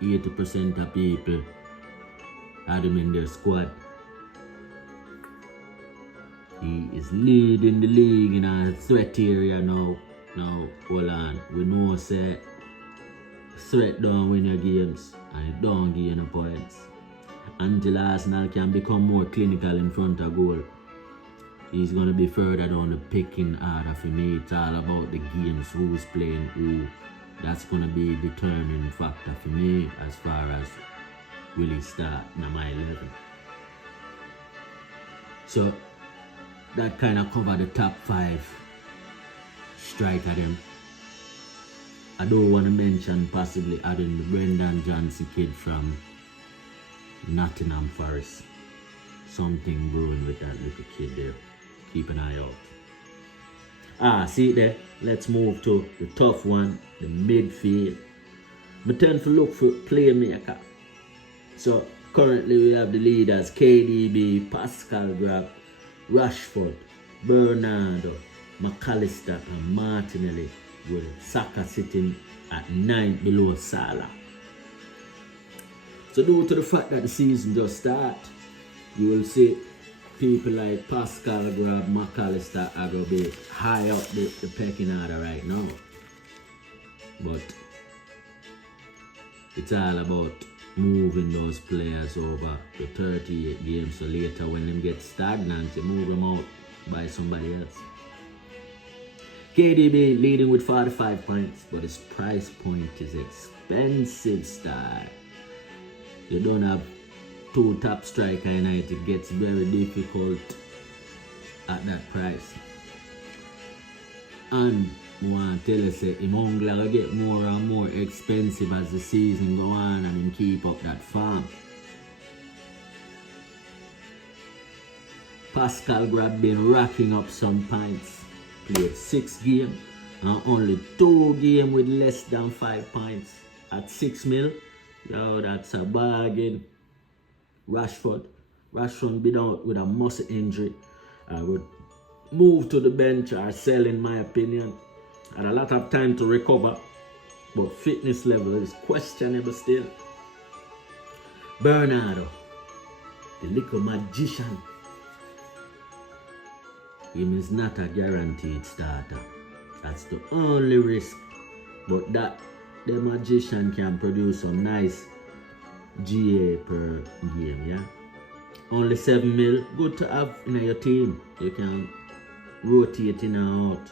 80% of people had him in their squad. He is leading the league in a threat area now. Now, hold on. We know say threat don't win your games and it don't give you no points. Until Arsenal can become more clinical in front of goal, he's going to be further down the picking order for me. It's all about the games, who's playing who. That's going to be a determining factor for me as far as will he start in my 11. So that kind of cover the top 5 striker them. I don't want to mention possibly adding the Brendan Johnson kid from Nottingham Forest. Something brewing with that little kid there. Keep an eye out. See there. Let's move to the tough one, the midfield. I tend to look for playmaker. So currently we have the leaders KDB, Pascal Grab, Rashford, Bernardo, McAllister and Martinelli, with Saka sitting at 9th below Salah. So due to the fact that the season just started, you will see people like Pascal Grab, McAllister are going to be high up the pecking order right now. But it's all about moving those players over to 38 games, so later when them get stagnant, you move them out by somebody else. KDB leading with 45 points, but his price point is expensive, star. You don't have 2 top striker in it, it gets very difficult at that price. And I want to tell you, say, him only will get more and more expensive as the season go on and him keep up that farm. Pascal Grab been racking up some points. Played 6 games and only 2 games with less than 5 points at 6 mil. Yo, that's a bargain. Rashford been out with a muscle injury. I would move to the bench or sell, in my opinion. Had a lot of time to recover, but fitness level is questionable still. Bernardo, the little magician. Him is not a guaranteed starter. That's the only risk. But that the magician can produce some nice GA per game, yeah? Only 7 mil, good to have in your team. You can rotate in and out.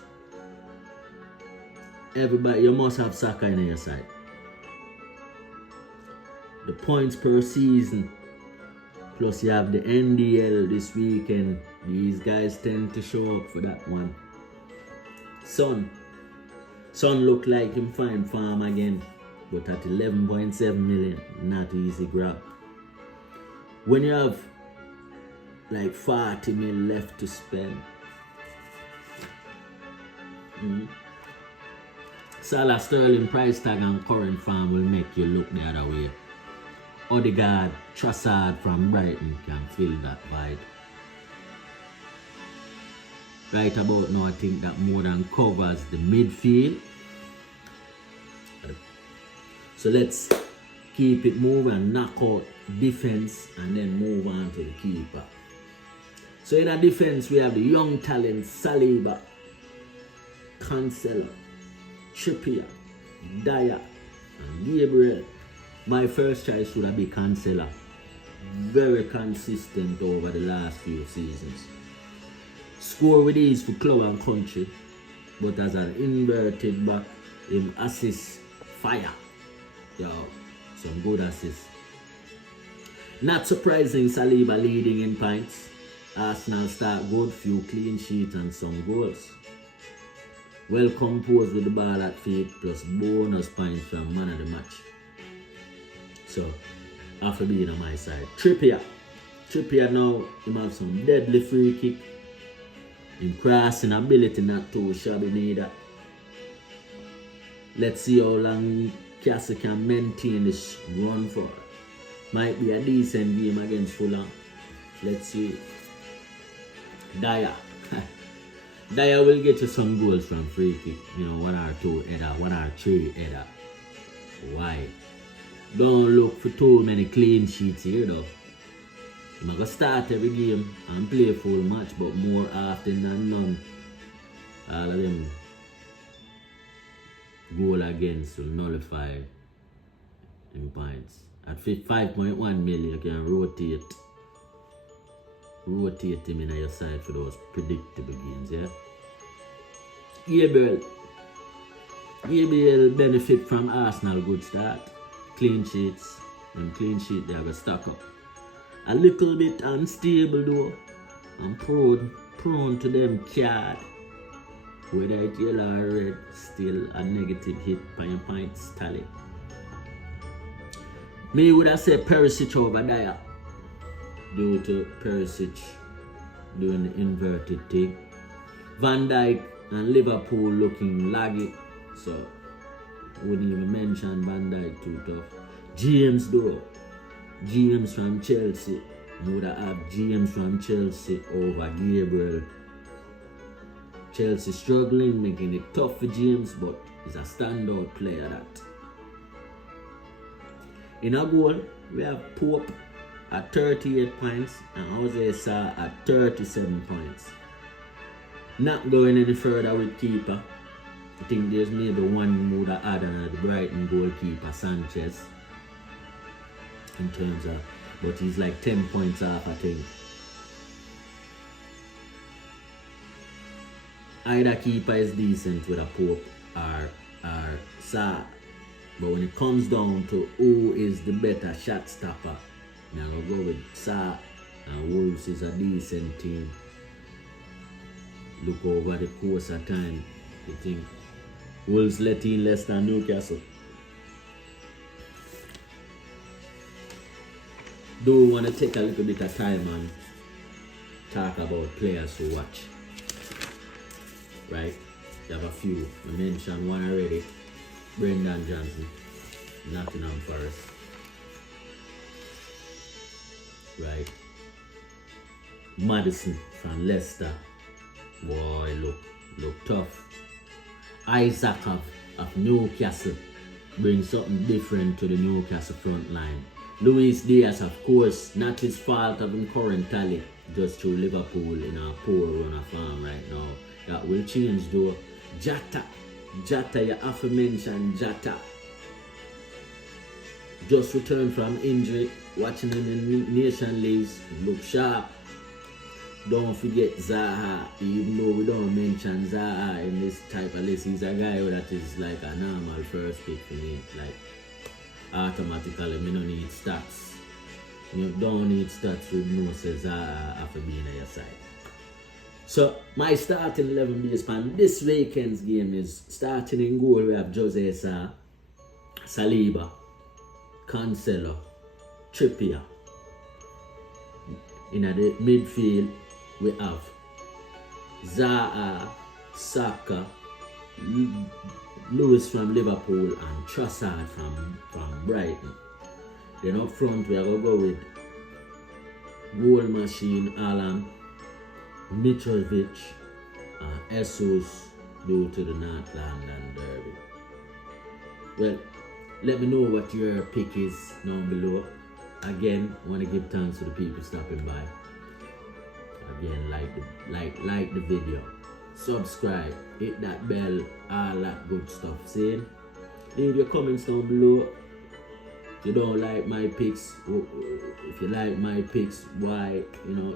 Everybody, you must have Saka in your side. The points per season, plus you have the NDL this weekend. These guys tend to show up for that one. Son look like him fine farm again, but at 11.7 million, not easy grab. When you have like 40 mil left to spend, Salah, Sterling price tag and current farm will make you look the other way. Odegaard, Trossard from Brighton can fill that void. Right about now, I think that more than covers the midfield. So let's keep it moving and knock out defense and then move on to the keeper. So in our defense, we have the young talent Saliba, Cancelo, Trippier, Dyer, and Gabriel. My first choice would have been Cancelo. Very consistent over the last few seasons. Score with ease for club and country, but as an inverted back, him assist fire. Yo, some good assists. Not surprising, Saliba leading in points. Arsenal start good, few clean sheets and some goals. Well composed with the ball at feet, plus bonus points from man of the match. So, after being on my side, Trippier now, he have some deadly free kick. In crossing ability, not too shabby neither. Let's see how long Castle can maintain this run for. Might be a decent game against Fulham. Let's see. Dyer. Dyer will get you some goals from free kick. You know, 1 or 2 header, 1 or 3 header. Why? Don't look for too many clean sheets here though. I'm gonna start every game and play full match, but more often than none, all of them goal against will nullify them points. At 5.1 million, you can rotate him in your side for those predictable games, yeah? Gabriel benefit from Arsenal good start. Clean sheets. And clean sheet they have a stack up. A little bit unstable though. And prone to them card. Whether it's yellow or red, still a negative hit by your points tally. Me would have said Perisic over there. Due to Perisic doing the inverted thing. Van Dijk and Liverpool looking laggy. So wouldn't even mention Van Dijk too tough. James though. James from Chelsea. I would have James from Chelsea over Gabriel. Chelsea struggling, making it tough for James, but he's a standout player that. In a goal, we have Pope at 38 points and Jose Sa at 37 points. Not going any further with keeper. I think there's maybe one more to add on the Brighton goalkeeper, Sanchez. In terms of, but he's like 10 points off, I think. Either keeper is decent with a Pope or Sa. But when it comes down to who is the better shot stopper, now I'll go with Sa. And Wolves is a decent team. Look over the course of time, you think Wolves let in less than Newcastle. Do want to take a little bit of time and talk about players to watch. Right? You have a few. I mentioned one already. Brendan Johnson, Nottingham Forest. Right? Madison from Leicester. Boy, look tough. Isaac of Newcastle brings something different to the Newcastle front line. Luis Diaz, of course, not his fault of his current tally, just through Liverpool in a poor run of form right now. That will change though. Jota, you have to mention Jota. Just returned from injury, watching him in Nation Leagues, look sharp. Don't forget Zaha, even though we don't mention Zaha in this type of list, he's a guy that is like a normal first pick for me. Like automatically, we don't need stats. You don't need stats with most Zaha after being on your side. So my starting 11 based on this weekend's game is starting in goal. We have Jose Sa, Saliba, Cancelo, Trippier. In the midfield, we have Zaha, Saka, Lewis from Liverpool, and Trossard from Brighton. Then up front, we are going to go with goal machine Alan, Mitrovic, and Jesus due to the North London Derby. Well, let me know what your pick is down below. Again, I want to give thanks to the people stopping by. Again, like the video, subscribe, hit that bell, all that good stuff. See? Leave your comments down below. If you don't like my picks, if you like my picks, why,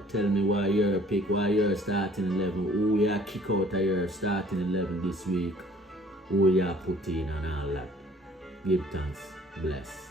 tell me why your pick, why you're starting 11, who you kick out of your starting 11 this week, who you put in and all that. Give thanks. Bless.